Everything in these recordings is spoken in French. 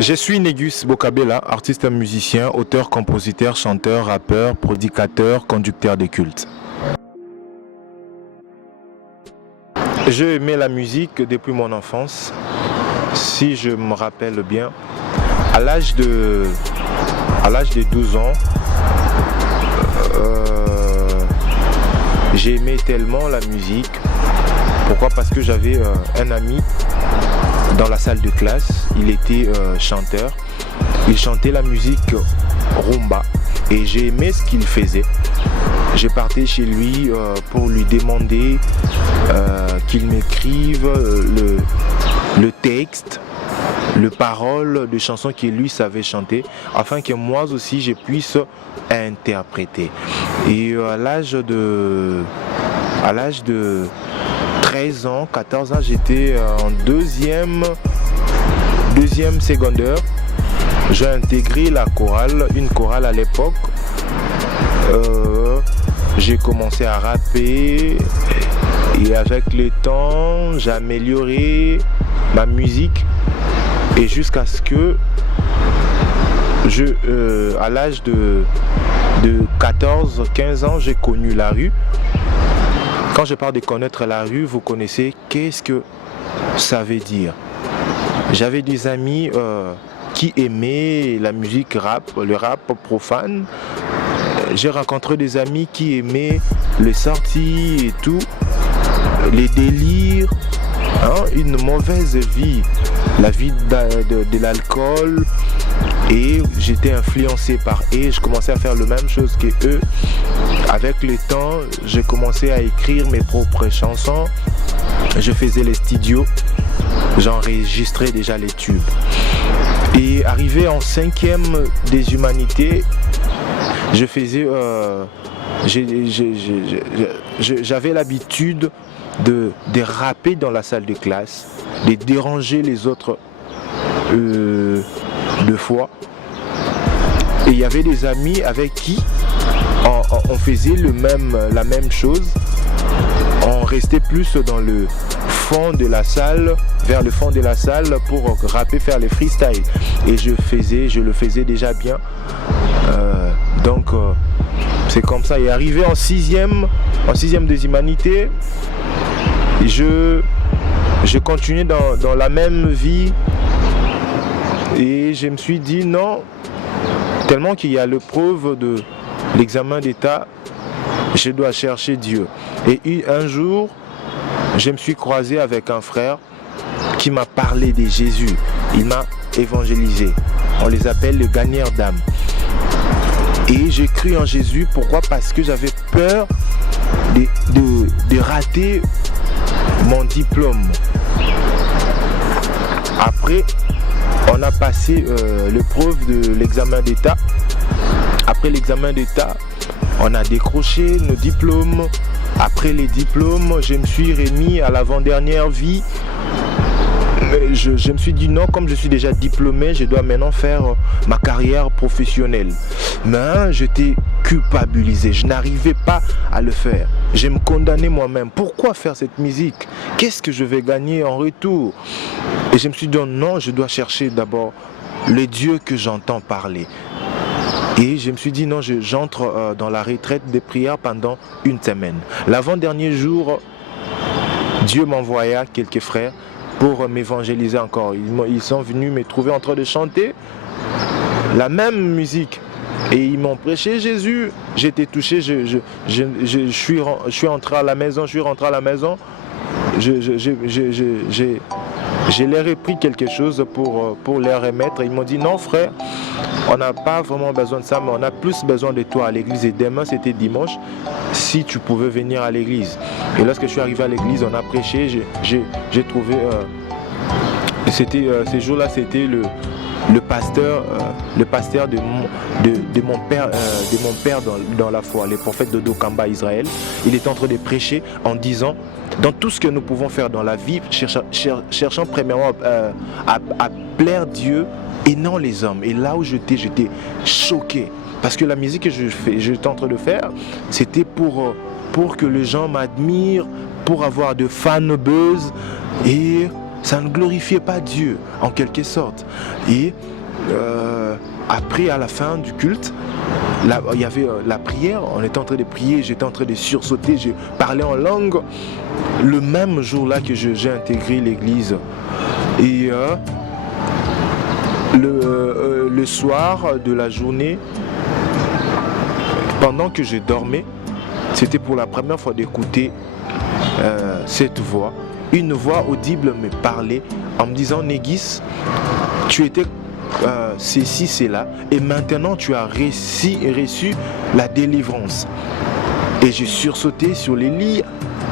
Je suis Négus Bokabela, artiste musicien, auteur, compositeur, chanteur, rappeur, prédicateur, conducteur de culte. J'ai aimé la musique depuis mon enfance. Si je me rappelle bien, à l'âge de 12 ans, j'ai aimé tellement la musique. Pourquoi? Parce que j'avais un ami dans la salle de classe, il était chanteur. Il chantait la musique rumba et j'ai aimé ce qu'il faisait. J'ai parti chez lui pour lui demander qu'il m'écrive le texte, les paroles de chansons que lui savait chanter, afin que moi aussi je puisse interpréter. Et à l'âge de 13 ans, 14 ans, j'étais en deuxième secondaire. J'ai intégré la chorale, une chorale à l'époque. J'ai commencé à rapper et avec le temps, j'ai amélioré ma musique et jusqu'à ce que à l'âge de 14-15 ans, j'ai connu la rue. Quand je parle de connaître la rue, vous connaissez qu'est-ce que ça veut dire. J'avais des amis qui aimaient la musique rap, le rap profane. J'ai rencontré des amis qui aimaient les sorties et tout, les délires, une mauvaise vie, la vie de l'alcool. Et j'étais influencé par eux, je commençais à faire la même chose que eux. Avec le temps, j'ai commencé à écrire mes propres chansons. Je faisais les studios, j'enregistrais déjà les tubes. Et arrivé en 5e des humanités, je faisais, j'avais l'habitude de rapper dans la salle de classe, de déranger les autres deux fois. Et il y avait des amis avec qui on faisait la même chose. On restait plus dans le fond de la salle, vers le fond de la salle pour rapper, faire les freestyles. Et je le faisais déjà bien. Donc c'est comme ça. Et arrivé en 6e des humanités, je continuais dans la même vie. Et je me suis dit non, tellement qu'il y a l'épreuve de l'examen d'État, je dois chercher Dieu. Et un jour, je me suis croisé avec un frère qui m'a parlé de Jésus. Il m'a évangélisé. On les appelle le gagneur d'âme. Et j'ai cru en Jésus. Pourquoi? Parce que j'avais peur de rater mon diplôme. Après, on a passé l'épreuve de l'examen d'État. Après l'examen d'État, on a décroché nos diplômes. Après les diplômes, je me suis remis à l'avant-dernière vie. Je me suis dit non, comme je suis déjà diplômé, je dois maintenant faire ma carrière professionnelle. Mais j'étais culpabilisé, je n'arrivais pas à le faire. Je me condamnais moi-même. Pourquoi faire cette musique? Qu'est-ce que je vais gagner en retour? Et je me suis dit non, je dois chercher d'abord le Dieu que j'entends parler. Et je me suis dit non, j'entre dans la retraite des prières pendant une semaine. L'avant-dernier jour, Dieu m'envoya quelques frères pour m'évangéliser encore. Ils sont venus me trouver en train de chanter la même musique. Et ils m'ont prêché Jésus. J'étais touché, je suis rentré à la maison, je leur ai pris quelque chose pour leur remettre. Ils m'ont dit non frère, on n'a pas vraiment besoin de ça, mais on a plus besoin de toi à l'église. Et demain c'était dimanche, si tu pouvais venir à l'église. Et lorsque je suis arrivé à l'église, on a prêché, j'ai trouvé, ces jours-là c'était le pasteur de mon père dans la foi, le prophète de Dokamba Israël. Il est en train de prêcher en disant dans tout ce que nous pouvons faire dans la vie, cherchant premièrement à plaire Dieu et non les hommes. Et là où j'étais choqué parce que la musique que j'étais en train de faire, c'était pour que les gens m'admirent, pour avoir de fan buzz. Et ça ne glorifiait pas Dieu en quelque sorte. Et après, à la fin du culte, il y avait la prière, on était en train de prier, j'étais en train de sursauter, je parlais en langue. Le même jour-là que j'ai intégré l'église. Et le soir de la journée, pendant que je dormais, c'était pour la première fois d'écouter cette voix. Une voix audible me parlait en me disant: Négis, tu étais ceci, cela, et maintenant tu as reçu la délivrance. Et j'ai sursauté sur les lits.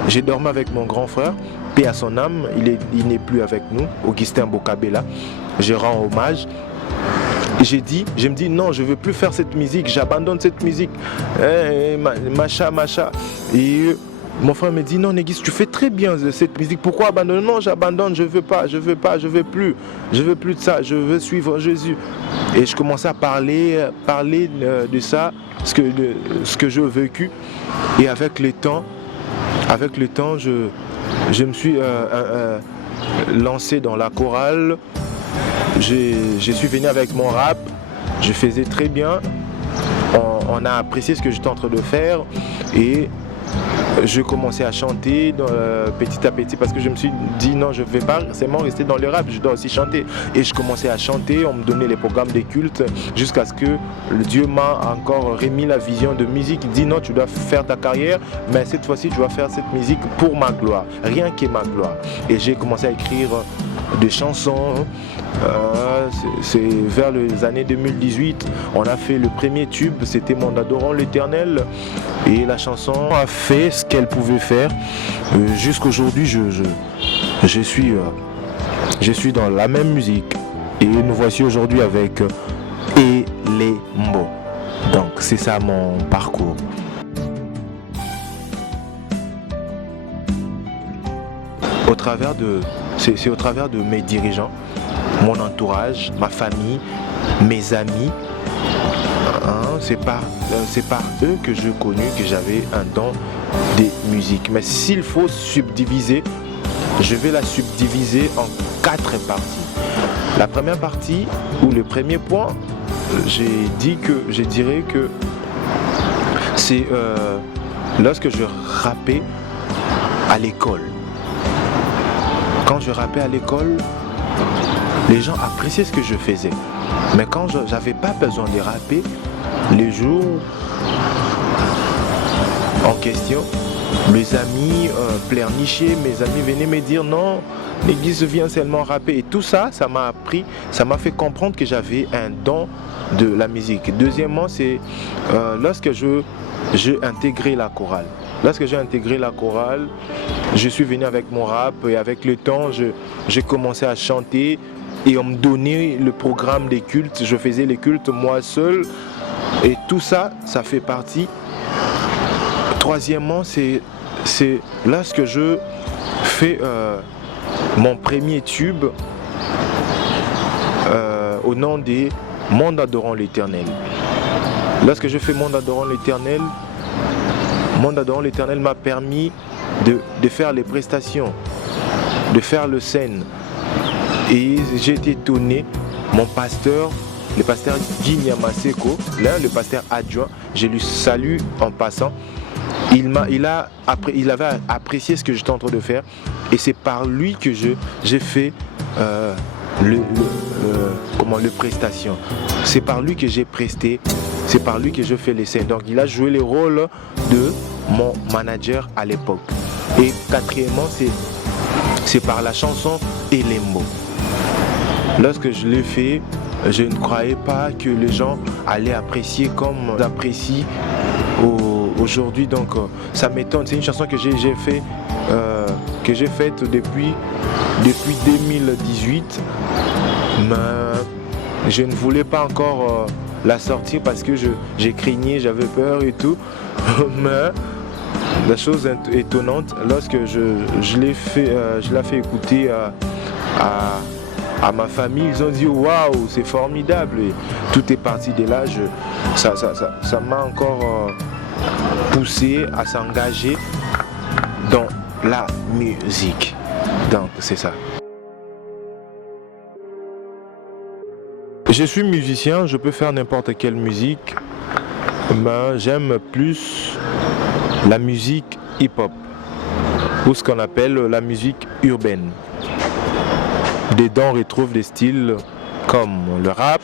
J'ai dormi avec mon grand frère, paix à son âme, il n'est plus avec nous, Augustin Bokabela. Je rends hommage. Je me dis non, je ne veux plus faire cette musique, j'abandonne cette musique. Macha. Et mon frère me dit: non Négis, tu fais très bien cette musique, pourquoi abandonner? Non, j'abandonne, je veux plus de ça, je veux suivre Jésus. Et je commençais à parler de ça, ce que j'ai vécu. Et avec le temps, je me suis lancé dans la chorale. Je suis venu avec mon rap, je faisais très bien, on a apprécié ce que j'étais en train de faire et je commençais à chanter petit à petit parce que je me suis dit non, je ne vais pas seulement rester dans le rap, je dois aussi chanter. Et je commençais à chanter, on me donnait les programmes des cultes jusqu'à ce que Dieu m'a encore remis la vision de musique. Il dit non, tu dois faire ta carrière, mais cette fois-ci tu dois faire cette musique pour ma gloire, rien que ma gloire. Et j'ai commencé à écrire des chansons. C'est vers les années 2018, on a fait le premier tube, c'était Monde adorant l'Éternel, et la chanson a fait ce qu'elle pouvait faire. Jusqu'aujourd'hui, je suis dans la même musique, et nous voici aujourd'hui avec Elembo. Donc c'est ça mon parcours. C'est au travers de mes dirigeants, mon entourage, ma famille, mes amis. C'est par eux que j'ai connu que j'avais un don des musiques. Mais s'il faut subdiviser, je vais la subdiviser en 4 parties. La première partie, ou le premier point, je dirais que c'est lorsque je rappais à l'école. Quand je rappais à l'école, les gens appréciaient ce que je faisais. Mais quand j'avais pas besoin de rapper, les jours en question, mes amis pleurnichaient, mes amis venaient me dire non, l'église vient seulement rapper. Et tout ça, ça m'a fait comprendre que j'avais un don de la musique. Deuxièmement, c'est lorsque j'ai intégré la chorale. Lorsque j'ai intégré la chorale, je suis venu avec mon rap et avec le temps, j'ai commencé à chanter et on me donnait le programme des cultes. Je faisais les cultes moi seul et tout ça, ça fait partie. Troisièmement, c'est lorsque je fais mon premier tube au nom des Monde adorant l'Éternel. Lorsque je fais Monde adorant l'Éternel, Monde adorant l'Éternel m'a permis de faire les prestations, de faire le scène. Et j'ai été étonné, mon pasteur, le pasteur Guy Nyamaseko, là, le pasteur adjoint, je lui salue en passant. Il avait apprécié ce que j'étais en train de faire et c'est par lui que j'ai fait le prestation. C'est par lui que j'ai presté, c'est par lui que je fais les scènes. Donc il a joué le rôle de mon manager à l'époque. Et quatrièmement, c'est par la chanson Elembo. Lorsque je l'ai fait, je ne croyais pas que les gens allaient apprécier comme j'apprécie aujourd'hui. Donc ça m'étonne. C'est une chanson que j'ai faite depuis 2018. Mais je ne voulais pas encore la sortir parce que j'ai craignais, j'avais peur et tout. Mais la chose étonnante, lorsque je l'ai fait écouter à ma famille, ils ont dit waouh, c'est formidable. Et tout est parti de là. Ça m'a encore poussé à s'engager dans la musique. Donc c'est ça. Je suis musicien, je peux faire n'importe quelle musique, mais j'aime plus la musique hip-hop, ou ce qu'on appelle la musique urbaine. Dedans, on retrouve des styles comme le rap,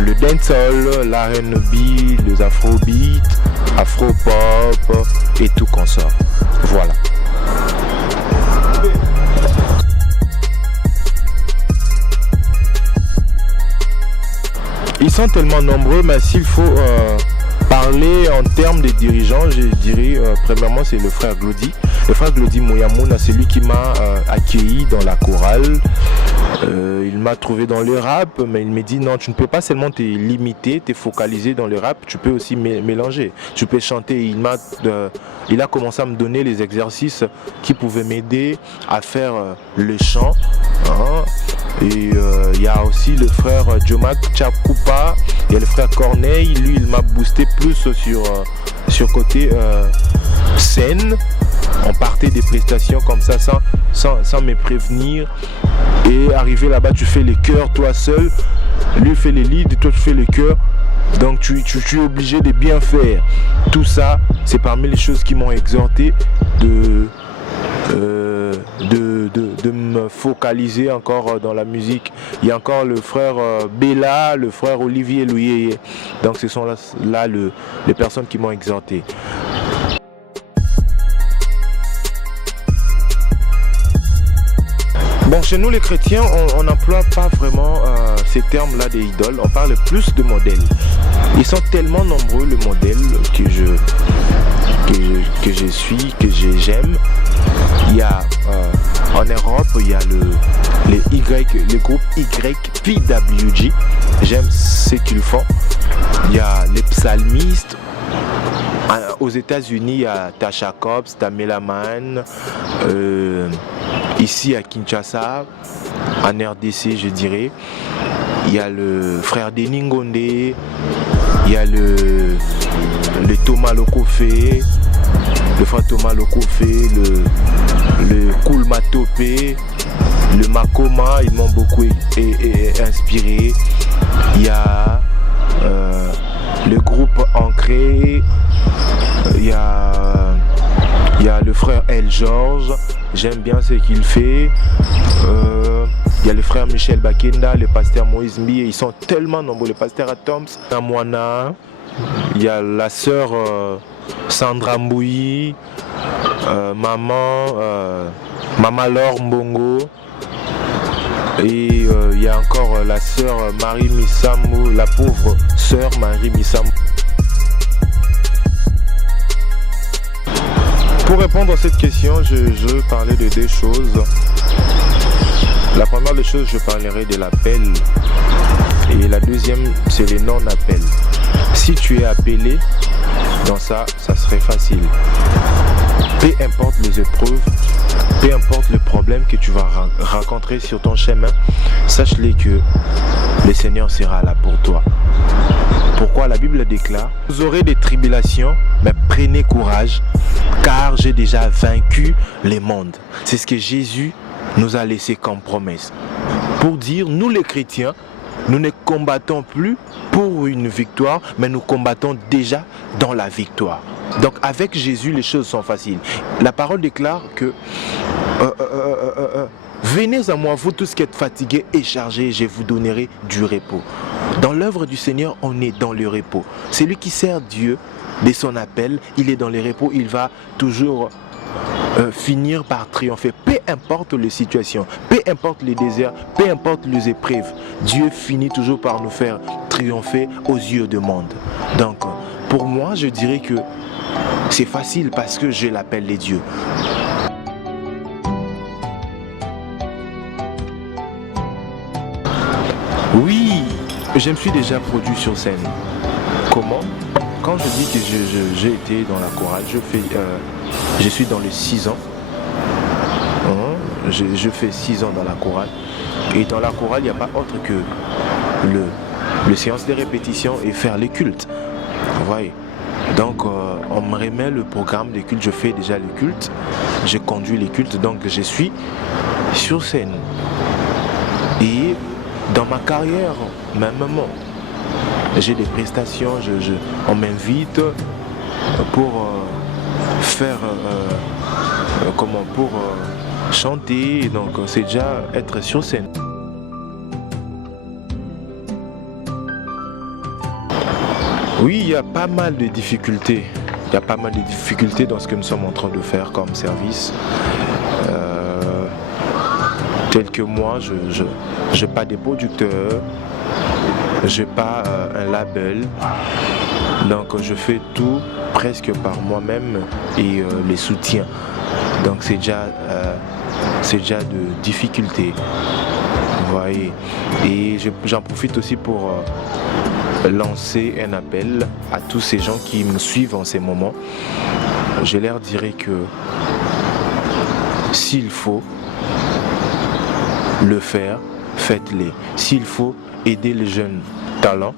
le dancehall, l'R&B, les afrobeats, afropop et tout consort. Voilà. Ils sont tellement nombreux, mais s'il faut parler en termes de dirigeants, je dirais premièrement c'est le frère Glody. Le frère Glody Moyamouna, c'est lui qui m'a accueilli dans la chorale. Il m'a trouvé dans le rap, mais il m'a dit non, tu ne peux pas seulement te limiter, te focaliser dans le rap, tu peux aussi mélanger. Tu peux chanter. Il a commencé à me donner les exercices qui pouvaient m'aider à faire le chant. Hein. Et il y a aussi le frère Jomak Tchakoupa, il y a le frère Corneille, lui il m'a boosté plus sur côté scène. On partait des prestations comme ça sans me prévenir. Et arrivé là-bas, tu fais les chœurs toi seul. Lui fait les leads et toi tu fais les chœurs. Donc tu es obligé de bien faire. Tout ça, c'est parmi les choses qui m'ont exhorté de me focaliser encore dans la musique. Il y a encore le frère Bella, le frère Olivier Louyeye. Donc ce sont là les personnes qui m'ont exhorté. Bon, chez nous les chrétiens, on n'emploie pas vraiment ces termes-là des idoles, on parle plus de modèles. Ils sont tellement nombreux, les modèles que je suis, que j'aime. Il y a en Europe, il y a le groupe YPWG, j'aime ce qu'ils font. Il y a les psalmistes. Aux États-Unis, il y a Tasha Cobbs, Tamela Mann. Ici à Kinshasa, en RDC, je dirais, il y a le frère Denis Ngonde, il y a le Thomas Lokofé, le frère Thomas Lokofé, le Koul Matopé, le Makoma, ils m'ont beaucoup inspiré. Il y a le groupe Ancré, il y a le frère El George, j'aime bien ce qu'il fait. Il y a le frère Michel Bakenda, le pasteur Moïse Mbi, ils sont tellement nombreux, le pasteur Atoms, Amwana, il y a la sœur Sandra Mbouyi, maman Laure Mbongo, et il y a encore la sœur Marie Missamou, la pauvre sœur Marie Missamou. Pour répondre à cette question, je parlais de deux choses. La première des choses, je parlerai de l'appel. Et la deuxième, c'est les non-appels. Si tu es appelé, dans ça serait facile. Peu importe les épreuves, peu importe le problème que tu vas rencontrer sur ton chemin, sache-les que le Seigneur sera là pour toi. Pourquoi la Bible déclare: vous aurez des tribulations, mais prenez courage, car j'ai déjà vaincu les mondes. C'est ce que Jésus nous a laissé comme promesse. Pour dire, nous les chrétiens, nous ne combattons plus pour une victoire, mais nous combattons déjà dans la victoire. Donc avec Jésus, les choses sont faciles. La parole déclare que venez à moi, vous tous qui êtes fatigués et chargés, je vous donnerai du repos. Dans l'œuvre du Seigneur, on est dans le repos. Celui qui sert Dieu de son appel, il est dans le repos, il va toujours finir par triompher. Peu importe les situations, peu importe les déserts, peu importe les épreuves, Dieu finit toujours par nous faire triompher aux yeux du monde. Donc, pour moi, je dirais que c'est facile parce que je l'appelle les dieux. Oui, je me suis déjà produit sur scène. Comment? Quand je dis que j'ai été dans la chorale, je suis dans les 6 ans. Je fais 6 ans dans la chorale. Et dans la chorale, il n'y a pas autre que le séance de répétition et faire les cultes. Vous voyez? Donc, on me remet le programme des cultes. Je fais déjà les cultes. Je conduis les cultes. Donc, je suis sur scène. Et dans ma carrière, même j'ai des prestations, on m'invite pour faire pour chanter, donc c'est déjà être sur scène. Oui, il y a pas mal de difficultés. Il y a pas mal de difficultés dans ce que nous sommes en train de faire comme service. Tel que moi, je n'ai pas des producteurs, je n'ai pas un label. Donc je fais tout presque par moi-même et les soutiens. Donc c'est déjà de difficultés. Vous voyez. Et j'en profite aussi pour lancer un appel à tous ces gens qui me suivent en ces moments. Je leur dirais que s'il faut le faire, faites-le. S'il faut aider les jeunes talents,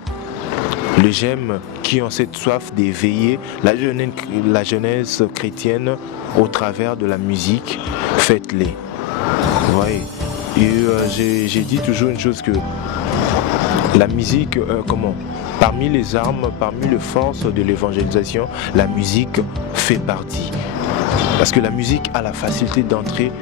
les jeunes qui ont cette soif d'éveiller la jeunesse chrétienne au travers de la musique, faites-le. Vous voyez. Et j'ai dit toujours une chose, que la musique, parmi les armes, parmi les forces de l'évangélisation, la musique fait partie. Parce que la musique a la facilité d'entrer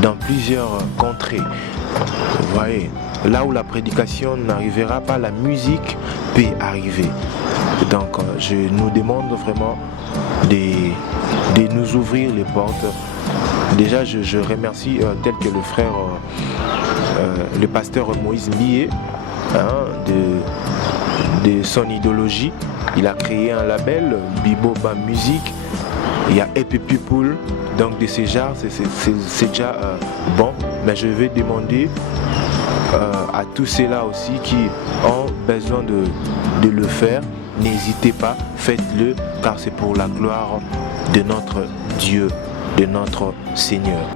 dans plusieurs contrées. Vous voyez, là où la prédication n'arrivera pas, la musique peut arriver. Donc je nous demande vraiment de nous ouvrir les portes. Déjà je remercie tel que le frère, le pasteur Moïse Mbié, de son idéologie. Il a créé un label, Biboba Musique. Il y a Happy People, donc de ces genres, c'est déjà bon. Mais je vais demander à tous ceux-là aussi qui ont besoin de le faire, n'hésitez pas, faites-le, car c'est pour la gloire de notre Dieu, de notre Seigneur.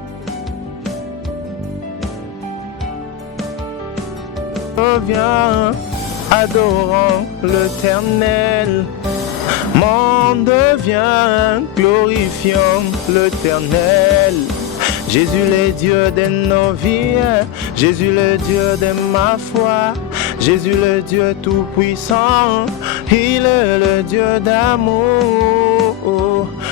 Reviens, adorant l'Éternel. Monde vient, glorifiant l'Éternel. Jésus le Dieu de nos vies, Jésus le Dieu de ma foi, Jésus le Dieu tout-puissant, il est le Dieu d'amour.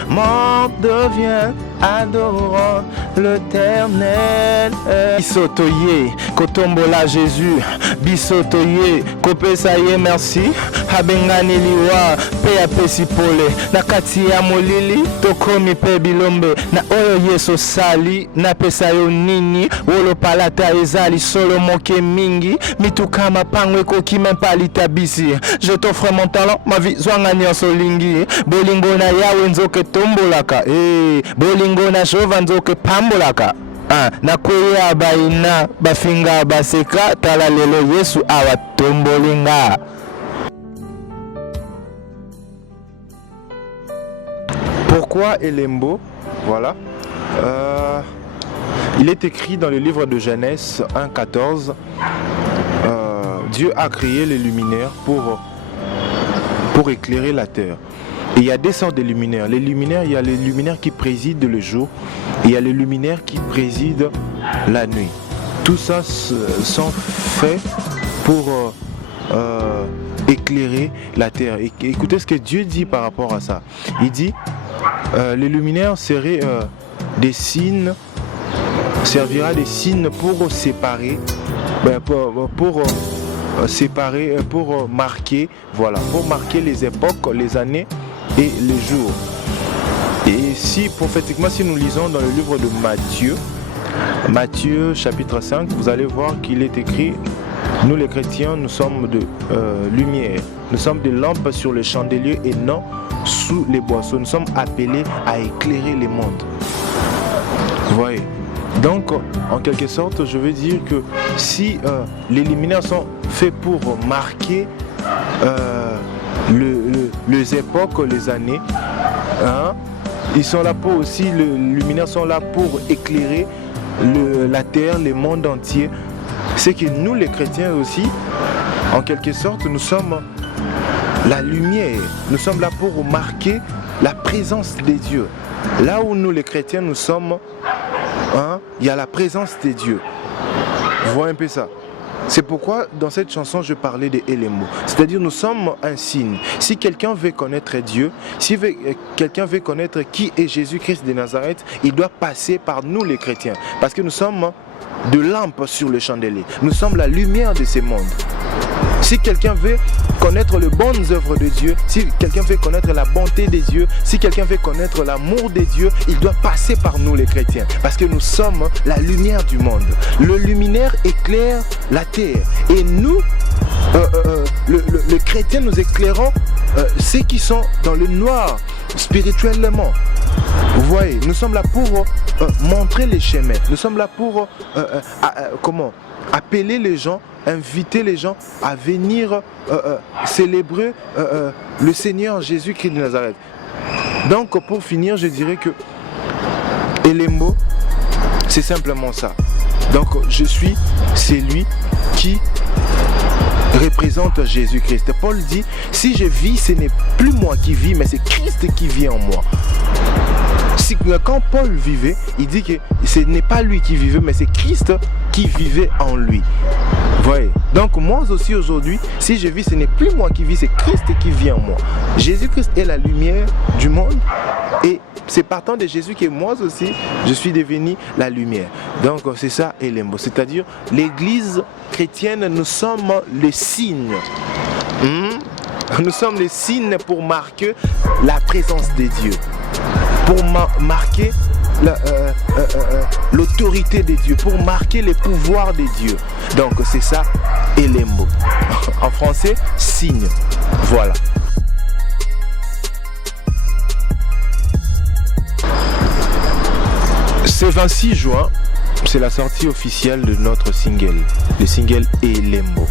Monde vient, adorant l'Éternel. Bisotoye, kotombola Jésus, bisotoye, kopesaye merci, habengani liwa, pe apesi pole, nakati ya molili, tokomi pe bilombe, na oyo yeso sali, na pesa yo nini, wolo palata ezali solo moke mingi, mituka mapangwe koki mempali tabisi, je t'offre mon talent, ma vie zwanga nyonso lingi, bolingo na yawe nzoke tombolaka, bolingo na jova nzoke pambolaka. Na kwea baina bafinga baseka tala lelo Yesu awatombolinga. Pourquoi Elembo? Voilà. Il est écrit dans le livre de Genèse 1,14. Dieu a créé les luminaires pour éclairer la terre. Et il y a des sortes de luminaires. Les luminaires, il y a les luminaires qui président le jour et il y a les luminaires qui président la nuit. Tout ça sont faits pour éclairer la terre. Et écoutez ce que Dieu dit par rapport à ça. Il dit, les luminaires seraient des signes, servira des signes pour séparer, pour marquer, voilà, pour marquer les époques, les années et les jours. Et si prophétiquement, si nous lisons dans le livre de Matthieu chapitre 5, vous allez voir qu'il est écrit, nous les chrétiens, nous sommes de lumière, nous sommes des lampes sur le chandelier et non sous les boisseaux. Nous sommes appelés à éclairer les mondes. Vous voyez? Donc, en quelque sorte, je veux dire que si les luminaires sont faits pour marquer les époques, les années, ils sont là pour aussi, les luminaires sont là pour éclairer la terre, le monde entier. C'est que nous, les chrétiens aussi, en quelque sorte, nous sommes la lumière. Nous sommes là pour marquer la présence de Dieu. Là où nous, les chrétiens, nous sommes, il y a la présence de Dieu. Vous voyez un peu ça? C'est pourquoi dans cette chanson je parlais de Elembo. C'est-à-dire nous sommes un signe. Si quelqu'un veut connaître Dieu, si quelqu'un veut connaître qui est Jésus-Christ de Nazareth, il doit passer par nous les chrétiens. Parce que nous sommes de lampes sur le chandelier. Nous sommes la lumière de ce monde. Si quelqu'un veut connaître les bonnes œuvres de Dieu, si quelqu'un veut connaître la bonté des dieux, si quelqu'un veut connaître l'amour des dieux, il doit passer par nous les chrétiens. Parce que nous sommes la lumière du monde. Le luminaire éclaire la terre. Et nous, les chrétiens, nous éclairons ceux qui sont dans le noir spirituellement. Vous voyez, nous sommes là pour montrer les chemins. Nous sommes là pour appeler les gens, inviter les gens à venir célébrer le Seigneur Jésus-Christ de Nazareth. Donc pour finir, je dirais que Elembo, c'est simplement ça. Donc je suis celui qui représente Jésus-Christ. Paul dit, si je vis, ce n'est plus moi qui vis, mais c'est Christ qui vit en moi. Quand Paul vivait, il dit que ce n'est pas lui qui vivait, mais c'est Christ qui vivait en lui. Voyez. Donc moi aussi aujourd'hui, si je vis, ce n'est plus moi qui vis, c'est Christ qui vit en moi. Jésus-Christ est la lumière du monde et c'est partant de Jésus que moi aussi, je suis devenu la lumière. Donc c'est ça Elembo, c'est-à-dire l'église chrétienne, nous sommes les signes. Nous sommes les signes pour marquer la présence de Dieu, pour marquer l'autorité de Dieu, pour marquer les pouvoirs de Dieu. Donc c'est ça Elembo. En français, signe. Voilà. Ce 26 juin, c'est la sortie officielle de notre single, le single Elembo.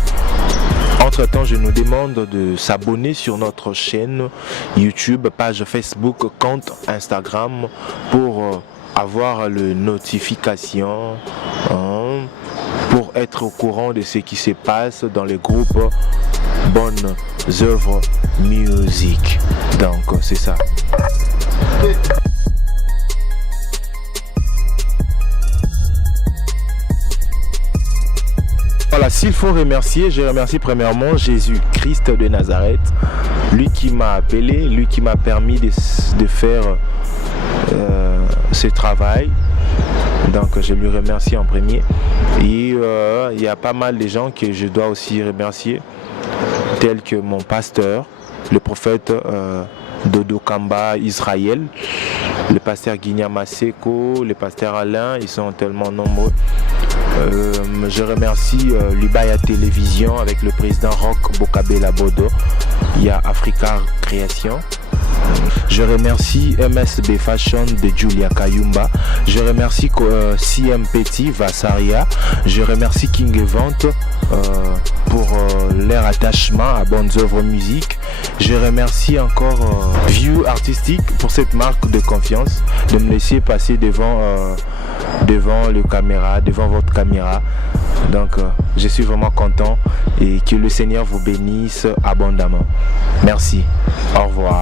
Entre-temps, je nous demande de s'abonner sur notre chaîne YouTube, page Facebook, compte Instagram pour avoir les notifications, pour être au courant de ce qui se passe dans le groupe Bonnes Œuvres Musique. Donc, c'est ça. Voilà, s'il faut remercier, je remercie premièrement Jésus-Christ de Nazareth, lui qui m'a appelé, lui qui m'a permis de faire ce travail. Donc je lui remercie en premier. Et il y a pas mal de gens que je dois aussi remercier, tels que mon pasteur, le prophète Dodo Kamba Israël, le pasteur Guignama Seko, le pasteur Alain, ils sont tellement nombreux. Je remercie l'Ubaya Télévision avec le président Roch Bokabela Bodo. Il y a Africa Création. Je remercie MSB Fashion de Julia Kayumba. Je remercie CM Petit Vassaria. Je remercie King Event pour leur attachement à Bonnes Œuvres Musique. Je remercie encore View Artistique pour cette marque de confiance, de me laisser passer devant le caméra, devant votre caméra. Donc je suis vraiment content et que le Seigneur vous bénisse abondamment. Merci. Au revoir.